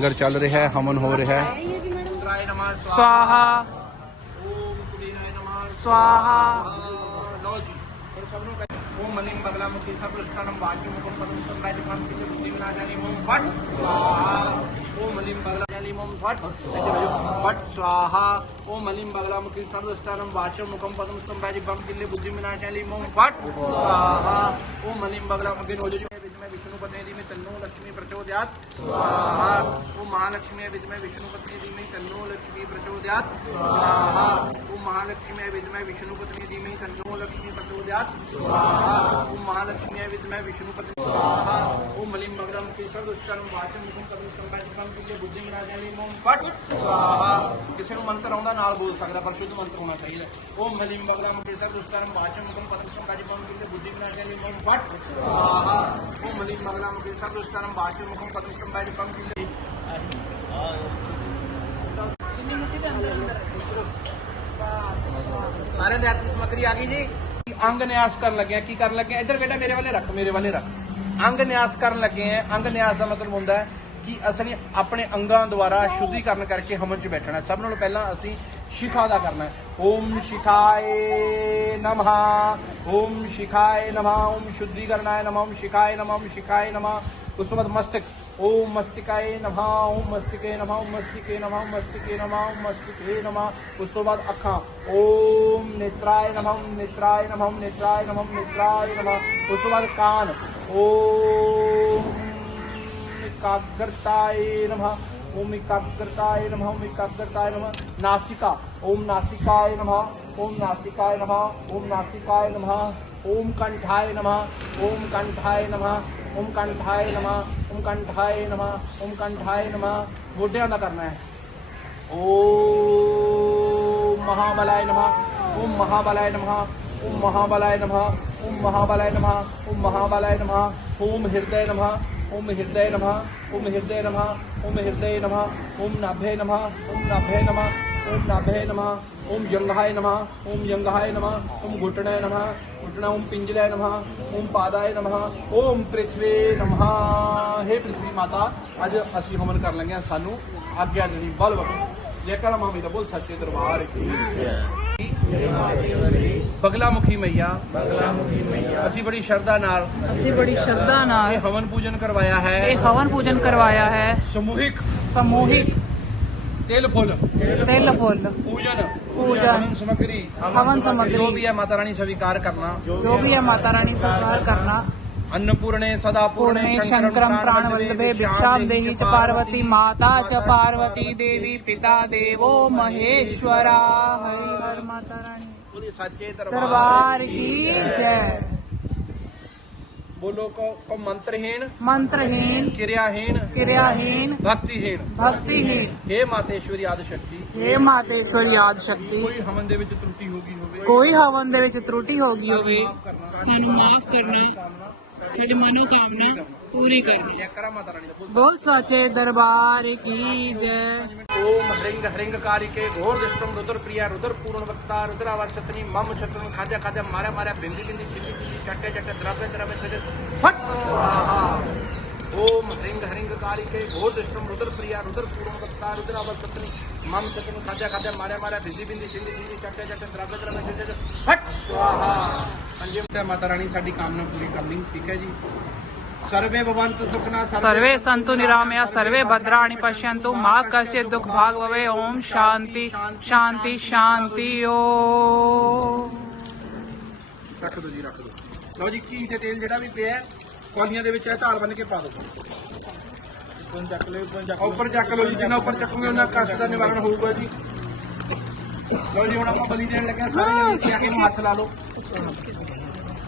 ਲੰਗਰ ਚੱਲ ਰਿਹਾ ਹੈ ਹਵਨ ਹੋ ਰਿਹਾ ਹੈ ਇੰਦਰਾਏ ਨਮः स्वाहा ਓਮ ਕੁਬੇਰਾਏ ਨਮः स्वाहा ਲਓ ਜੀ ਫਿਰ ਸਭ ਨੂੰ ਕਹਿੰਦੇ ਓਮ ਮਲਿੰਗ ਬਗਲਾ ਮੁਖੀ ਸਭ ਰਸਤਨਮ ਵਾਜੂ ਮੁਖਮ ਪਦਮ ਸੰਰਾਜ ਖਾਨ ਕੀ ਬੁੱਧੀ ਮਨਾ ਜਾਨੀ ਓਮ ਫਟ ਸਵਾਹਾ ਓਮ ਮਲਿੰਗ ਬਗਲਾ ਜਾਨੀ ਓਮ ਫਟ ਫਟ ਸਵਾਹਾ ਓਮ ਮਲਿੰਗ ਬਗਲਾ ਮੁਖੀ ਸਭ ਰਸਤਨਮ ਵਾਚੋ ਮੁਖਮ ਪਦਮ ਸੰਰਾਜ ਬਮ ਕਿਲੇ ਬੁੱਧੀ ਮਨਾ ਜਾਨੀ ਓਮ ਫਟ ਸਵਾਹਾ ਓਮ ਮਲਿੰਗ ਬਗਲਾ ਮੁਖੀ ਹੋ ਜੀ विद्मय विष्णु पत्नी धीमे तन्नो लक्ष्मी प्रचोदयात् स्वाहा ओम महालक्ष्मी विद्मय विष्णुपत्नी धीमहि तन्नो लक्ष्मी प्रचोदयात् स्वाहा ओम महालक्ष्मी विद्मय विष्णुपत्नी धीमहि तन्नो लक्ष्मी प्रचोदयात् स्वाहा ओम महालक्ष्मी विद्मय विष्णुपत्नी स्वाहा ओम मलिम भगरम केशव दुष्कर्म वाचन मुकुम कबीर संभाज कम के बुद्धि मिला ਲਈ ਮੋਮ ਫਟ स्वाहा ਕਿਸੇ ਨੂੰ ਮੰਤਰ ਆਉਂਦਾ ਨਾਲ ਬੋਲ ਸਕਦਾ ਪਰ ਸ਼ੁੱਧ ਮੰਤਰ ਹੋਣਾ ਚਾਹੀਦਾ ओम मलिम भगरम केशव दुष्कर्म वाचन मुकुम कबीर संभाज कम के बुद्धि मिला ਲਈ ਮੋਮ ਫਟ स्वाहा ओम मलिम भगरम केशव दुष्कर्म वाचन मुकुम कबीर संभाज कम के ਸਾਰੇ ਦੇ ਹੱਥ ਸਮਗਰੀ ਆ ਗਈ ਜੀ। ਅੰਗ ਨਿਆਸ ਕਰਨ ਲੱਗੇ ਆ, ਕੀ ਕਰਨ ਲੱਗੇ ਆ? ਇੱਧਰ ਬੇਟਾ ਮੇਰੇ ਵਾਲੇ ਰੱਖ, ਮੇਰੇ ਵਾਲੇ ਰੱਖ। ਅੰਗ ਨਿਆਸ ਕਰਨ ਲੱਗੇ ਆ। ਅੰਗ ਨਿਆਸ ਦਾ ਮਤਲਬ ਹੁੰਦਾ ਹੈ ਕਿ ਅਸੀਂ ਆਪਣੇ ਅੰਗਾਂ ਦੁਆਰਾ ਸ਼ੁੱਧੀਕਰਨ ਕਰਕੇ ਹਮਨ 'ਚ ਬੈਠਣਾ ਸਭ ਨਾਲੋਂ ਪਹਿਲਾਂ ਅਸੀਂ ਸ਼ਿਖਾ ਦਾ ਕਰਨਾ ਹੈ। ਓਮ ਸ਼ਿਖਾਏ ਨਮః ਓਮ ਸ਼ਿਖਾਏ ਨਮః ਓਮ ਸ਼ੁੱਧੀਕਰਨਾਏ ਨਮঃ ਓਮ ਸ਼ਿਖਾਏ ਨਮঃ ਓਮ ਸ਼ਿਖਾਏ ਨਮঃ ਉਸ ਤੋਂ ਬਾਅਦ ਮਸਤਕ। ओम मस्तिकाय नमः ओम मस्तिके नमः ओम मस्तिके नमः ओम मस्तिके नमः ओम मस्तिके नमः उस बाद अखा ओम नेत्राय नमः ओम नेत्राय नमः ओम नेत्राय नमः ओम नेत्राय नमः उस तो बाद कान ओम एकाग्रताय नमः ओम एकाग्रताय नमः ओम एकाग्रताय नमः नासिका ओम नासिकाय नमः ओम नासिकाय नमः ओम नासिकाय नमः ओम कंठाय नमः ओम कंठाय नमः ਓਮ ਕੰਠਾਏ ਨਮਾ ਓਮ ਕੰਠਾਏ ਨਮਾ ਓਮ ਕੰਠਾਏ ਨਮਾ ਮੋਢਿਆਂ ਦਾ ਕਰਨਾ ਹੈ ਓਮ ਮਹਾਬਲਾਏ ਨਮਾ ਓਮ ਮਹਾਬਲਾਏ ਨਮਾ ਓਮ ਮਹਾਬਲਾਏ ਨਮਾ ਓਮ ਮਹਾਬਲਾਏ ਨਮਾ ਓਮ ਮਹਾਬਲਾਏ ਨਮਾ ਓਮ ਹਿਰਦੈ ਨਮਾ ਓਮ ਹਿਰਦੈ ਨਮਾ ਓਮ ਹਿਰਦੈ ਨਮਾ ਓਮ ਹਿਰਦੈ ਨਮਾ ਓਮ ਨਾਭੇ ਨਮਾ ਓਮ ਨਾਭੇ ਨਮਾ ओम नाभे नमः ओम यंगाय नमः ओम यंगाय नमः ओम घुटने नमः घुटना ओम पिंजलाय नमः ओम पादाय नमः ओम ਪ੍ਰਿਥਵੇ ਨਮः हे ਪ੍ਰਿਥਵੀ ਮਾਤਾ ਅੱਜ ਅਸੀਂ ਹਵਨ ਕਰ ਲੰਗੇ ਹਾਂ ਸਾਨੂੰ ਆਗਿਆ ਨਹੀਂ ਬਲ ਬਲ ਜੇਕਰ ਮਾਮੀ ਦਾ ਬੋਲ ਸੱਚੇ ਦਰਬਾਰ ਕੀ ਬਗਲਾ ਮੁਖੀ ਮਈਆ ਬਗਲਾ ਮੁਖੀ ਮਈਆ ਅਸੀਂ ਬੜੀ ਸ਼ਰਧਾ ਨਾਲ ਅਸੀਂ ਬੜੀ ਸ਼ਰਧਾ ਨਾਲ ਇਹ ਹਵਨ ਪੂਜਨ ਕਰਵਾਇਆ ਹੈ ਇਹ ਹਵਨ ਪੂਜਨ ਕਰਵਾਇਆ ਹੈ ਸਮੂਹਿਕ ਸਮੂਹਿਕ तेल फूल। तेल फूल। पूजन। पूजन। हवन सामग्री। हवन सामग्री। जो भी है माता रानी स्वीकार करना। जो भी है माता रानी स्वीकार करना। अन्नपूर्णे सदा पूर्णे शंकरम प्राण वल्लभे च पार्वती। माता च पार्वती देवी पिता देवो महेश्वरा। हरि हर माता रानी। सर्वार की जय। ਬੋਲੋ ਕੋ ਕੋ ਮੰਤਰਹੀਣ ਮੰਤਰਹੀਣ ਕਿਰਿਆਹੀਣ ਕਿਰਿਆਹੀਣ ਭਗਤੀਹੀਣ। ਭਗਤੀਹੀਣ। हे ਮਾਤੇਸ਼ਵਰੀ ਆਦਿ ਸ਼ਕਤੀ। हे ਮਾਤੇਸ਼ਵਰੀ ਆਦਿ ਸ਼ਕਤੀ। ਕੋਈ ਹਵਨ ਦੇ ਵਿੱਚ ਤਰੁਟੀ ਹੋ ਗਈ ਹੋਵੇ। ਕੋਈ ਹਵਨ ਦੇ ਵਿੱਚ ਤਰੁਟੀ ਹੋ ਗਈ ਹੋਵੇ। ਸਾਨੂੰ ਮਾਫ ਕਰਨਾ ਸਾਡੀ ਮਨੋ ਕਾਮਨਾ ਪੂਰੀ ਕਰਨੀ। ਬਹੁਤ ਸਾਚੇ ਦਰਬਾਰ ਕੀ ਜੈ। ओम ह्रिंग ह्रिंग कारिके घोर दृष्टम रुद्र प्रिया रुद्र पूर्ण वक्ता रुद्रावास छतनी मम छतन खाद्या खाद्या मारा मारा बिंदी बिंदी छिंदी छिंदी चट्टे चट्टे द्रव्य द्रव्य चटे फट स्वाहा ओम ह्रिंग ह्रिंग कारिके घोर दृष्टम रुद्र प्रिया रुद्र पूर्ण वक्ता रुद्रावास छतनी मम छतन खाद्या खाद्या मारा मारा बिंदी बिंदी छिंदी छिंदी चट्टे चट्टे द्रव्य द्रव्य चटे फट स्वाहा पंजे माता रानी ਸਾਡੀ ਕਾਮਨਾ ਪੂਰੀ ਕਰ ਲਈ ਠੀਕ ਹੈ ਜੀ ਸਰਵੇ ਭਵੰਤु ਸੁਖਨਾ सर्वे सन्तु निरामया सर्वे भद्राणि पश्यन्तु मा कश्चित् दुःख भाग भवे ओम शांति शांति शांति ओ ਰੱਖ ਦਿਓ ਜੀ ਰੱਖ ਦਿਓ ਲਓ ਜੀ ਘੀ ਤੇ ਤੇਲ ਜਿਹੜਾ ਵੀ ਪਿਆ ਹੈ, ਕੌਲੀਆਂ ਦੇ ਵਿੱਚ ਇਹ ਢਾਲ ਬੰਨ ਕੇ ਪਾ ਦਿਓ ਉੱਪਰ ਚੱਕ ਲਓ ਉੱਪਰ ਚੱਕ ਉੱਪਰ ਚੱਕ ਲਓ ਜੀ ਜਿੰਨਾ ਉੱਪਰ ਚੱਕੋਗੇ ਉਹਨਾਂ ਕਸ਼ਟ ਦਾ ਨਿਵਾਰਨ ਹੋਊਗਾ ਜੀ ਲਓ ਜੀ ਹੁਣ ਆਪਾਂ ਬਲੀ ਦੇਣ ਲੱਗੇ ਹਾਂ, ਸਾਰੇ ਜਣੇ ਇੱਥੇ ਆ ਕੇ ਇਹਨੂੰ ਹੱਥ ਲਾ ਲਓ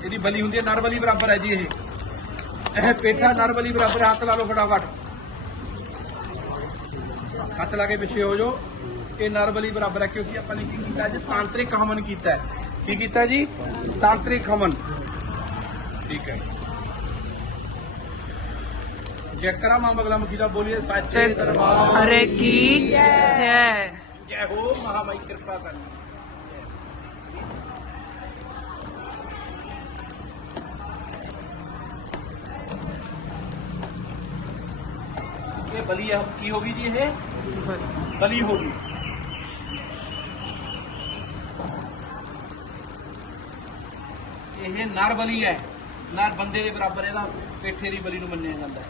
ਇਹਦੀ ਬਲੀ ਹੁੰਦੀ ਹੈ ਨਰ ਬਲੀ ਬਰਾਬਰ ਹੈ ਜੀ ਇਹ ਇਹ ਪੇਠਾ ਨਰ ਬਲੀ ਬਰਾਬਰ ਹੈ, ਹੱਥ ਲਾ ਲਓ ਫਟਾਫਟ ਹੱਥ ਲਾ ਕੇ ਪਿੱਛੇ ਹੋ ਜਾਓ ਇਹ ਨਰ ਬਲੀ ਬਰਾਬਰ ਹੈ ਕਿਉਂਕਿ ਆਪਾਂ ਨੇ ਕੀ ਕੀਤਾ ਜੀ ਤਾਂਤਰਿਕ ਹਵਨ ਕੀਤਾ ਹੈ ਕੀ ਕੀਤਾ ਜੀ ਤਾਂਤਰਿਕ ਹਵਨ ਠੀਕ ਹੈ ਜੈਕਰਾ ਮਾਂ ਬਗਲਾ ਮੁਖੀ ਦਾ ਬੋਲੀਏ ਸੱਚੇ ਦਰਬਾਰ हरे की जय ਜੈ ਹੋ ਮਹਾਮਾਈ ਕਿਰਪਾ ਕਰ ਇਹ ਬਲੀ ਹੈ ਕੀ ਹੋ ਗਈ ਜੀ ਇਹ? ਬਲੀ ਹੋ ਗਈ। ਇਹ ਨਰ ਬਲੀ ਹੈ। ਨਰ ਬੰਦੇ ਦੇ ਬਰਾਬਰ ਇਹਦਾ ਪੇਠੇ ਦੀ ਬਲੀ ਨੂੰ ਮੰਨਿਆ ਜਾਂਦਾ ਹੈ।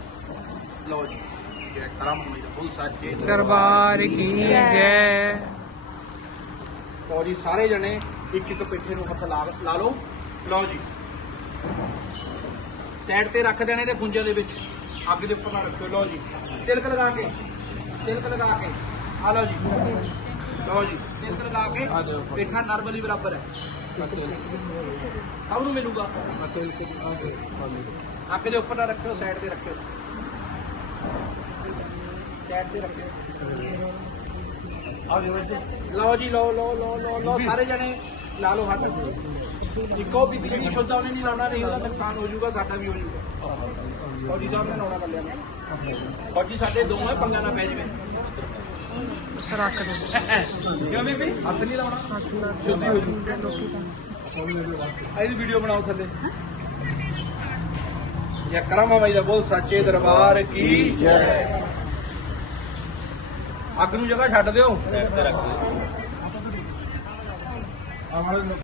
ਲਓ ਜੀ। ਕਰਮ ਹੋਈ ਬੋਲ ਸੱਚੇ ਦਰਬਾਰ ਕੀ ਜੈ। ਲਓ ਜੀ ਸਾਰੇ ਜਣੇ ਇੱਕ ਇੱਕ ਪੇਠੇ ਨੂੰ ਹੱਥ ਲਾ ਲਾ ਲਓ। ਲਓ ਜੀ। ਸਾਈਡ ਤੇ ਰੱਖ ਦੇਣੇ ਤੇ ਗੁੰਜੇ ਦੇ ਵਿੱਚ। ਅੱਗ ਦੇ ਉੱਪਰ ਨਾ ਰੱਖਿਓ ਲਓ ਜੀ। ਤਿਲਕ ਲਗਾ ਕੇ ਤਿਲਕ ਲਗਾ ਕੇ। ਆ ਲਓ ਜੀ। ਲਓ ਜੀ। ਤਿਲਕ ਲਗਾ ਕੇ ਪੇਠਾ ਨਰਮਲੀ ਬਰਾਬਰ ਹੈ। ਸਭ ਨੂੰ ਮਿਲੂਗਾ। ਅੱਗ ਦੇ ਉੱਪਰ ਨਾ ਰੱਖਿਓ ਸਾਈਡ ਤੇ ਰੱਖਿਓ। ਸਾਈਡ ਤੇ ਰੱਖਿਓ। ਆ। ਲਓ ਜੀ ਲਓ ਲਓ ਲਓ ਲਓ ਸਾਰੇ ਜਣੇ ਲਾ ਲਓ ਹੱਥ। ਇੱਕੋ ਬੀਬੀ ਜਿਹੜੀ ਸ਼ੁੱਧ ਉਹਨੇ ਨਹੀਂ ਲਾਉਣਾ ਨਹੀਂ ਉਹਦਾ ਨੁਕਸਾਨ ਹੋ ਜਾਊਗਾ ਸਾਡਾ ਵੀ ਹੋ ਜਾਊਗਾ। ਫੌਜੀ ਸਾਹਿਬ ਨੇ ਲਾਉਣਾ ਕੱਲਿਆਂ ਨੇ। ਫੌਜੀ ਸਾਡੇ ਦੋ ਹੈ ਪੰਗਾ ਨਾ ਪੈ ਜਵੇ। ਰੱਖ ਦੇ ਕਿਉਂ ਬੀਬੀ? ਹੱਥ ਨਹੀਂ ਲਾਉਣਾ। ਸ਼ੁੱਧੀ ਹੋ ਜੂ। ਇਹਦੀ ਵੀਡੀਓ ਬਣਾਓ ਥੱਲੇ। ਜੈ ਕਰਮਾ ਬਾਈ ਦਾ ਬੋਲ ਸੱਚੇ ਦਰਬਾਰ ਕੀ ਜੈ। ਅੱਗ ਨੂੰ ਜਗ੍ਹਾ ਛੱਡ ਦਿਓ। আমাদের